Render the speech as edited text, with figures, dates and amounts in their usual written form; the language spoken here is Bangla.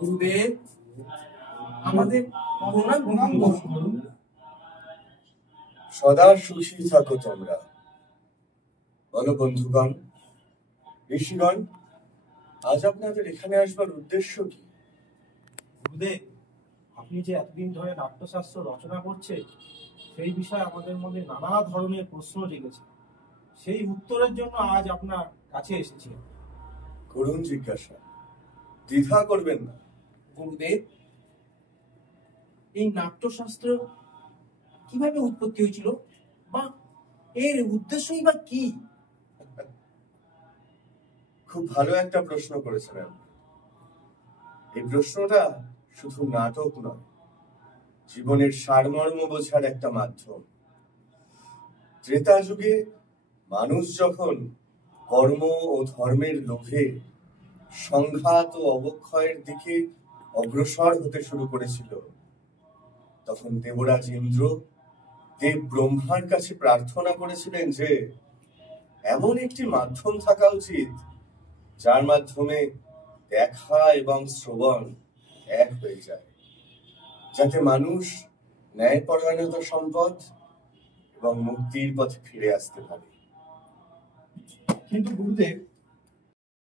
গুরুদেব, আমাদের প্রণাম করুন। সদা সুখী থাকো তোমরা। বলো বন্ধুগণ, ঋষিগণ, আজ আপনাদের এখানে আসবার উদ্দেশ্য কি? গুরুদেব, আপনি যে এতদিন ধরে নাট্যশাস্ত্র রচনা করছে সেই বিষয়ে আমাদের মধ্যে নানা ধরনের প্রশ্ন জেগেছে। সেই উত্তরের জন্য আজ আপনার কাছে এসেছি। করুন জিজ্ঞাসা, দ্বিধা করবেন না। গুরুদেব, এই নাট্যশাস্ত্র কিভাবে উৎপত্তি হয়েছিল, বা এর উদ্দেশ্যই বা কি? খুব ভালো একটা প্রশ্ন করেছেন আপনি। এই প্রশ্নটা শুধু নাটক নয়, জীবনের সারমর্ম বোঝার একটা মাধ্যম। ত্রেতা যুগে মানুষ যখন কর্ম ও ধর্মের লোভে সংঘাত ও অবক্ষয়ের দিকে অগ্রসর হতে শুরু করেছিল, তখন দেবরাজ ইন্দ্র দেব ব্রহ্মার কাছে প্রার্থনা করেছিলেন যে এমন একটি মাধ্যম থাকা উচিত যার মাধ্যমে দেখা এবং শ্রবণ এক হয়ে যায়, যাতে মানুষ ন্যায়পরায়ণতা সম্পদ এবং মুক্তির পথে ফিরে আসতে পারে। কিন্তু গুরুদেব,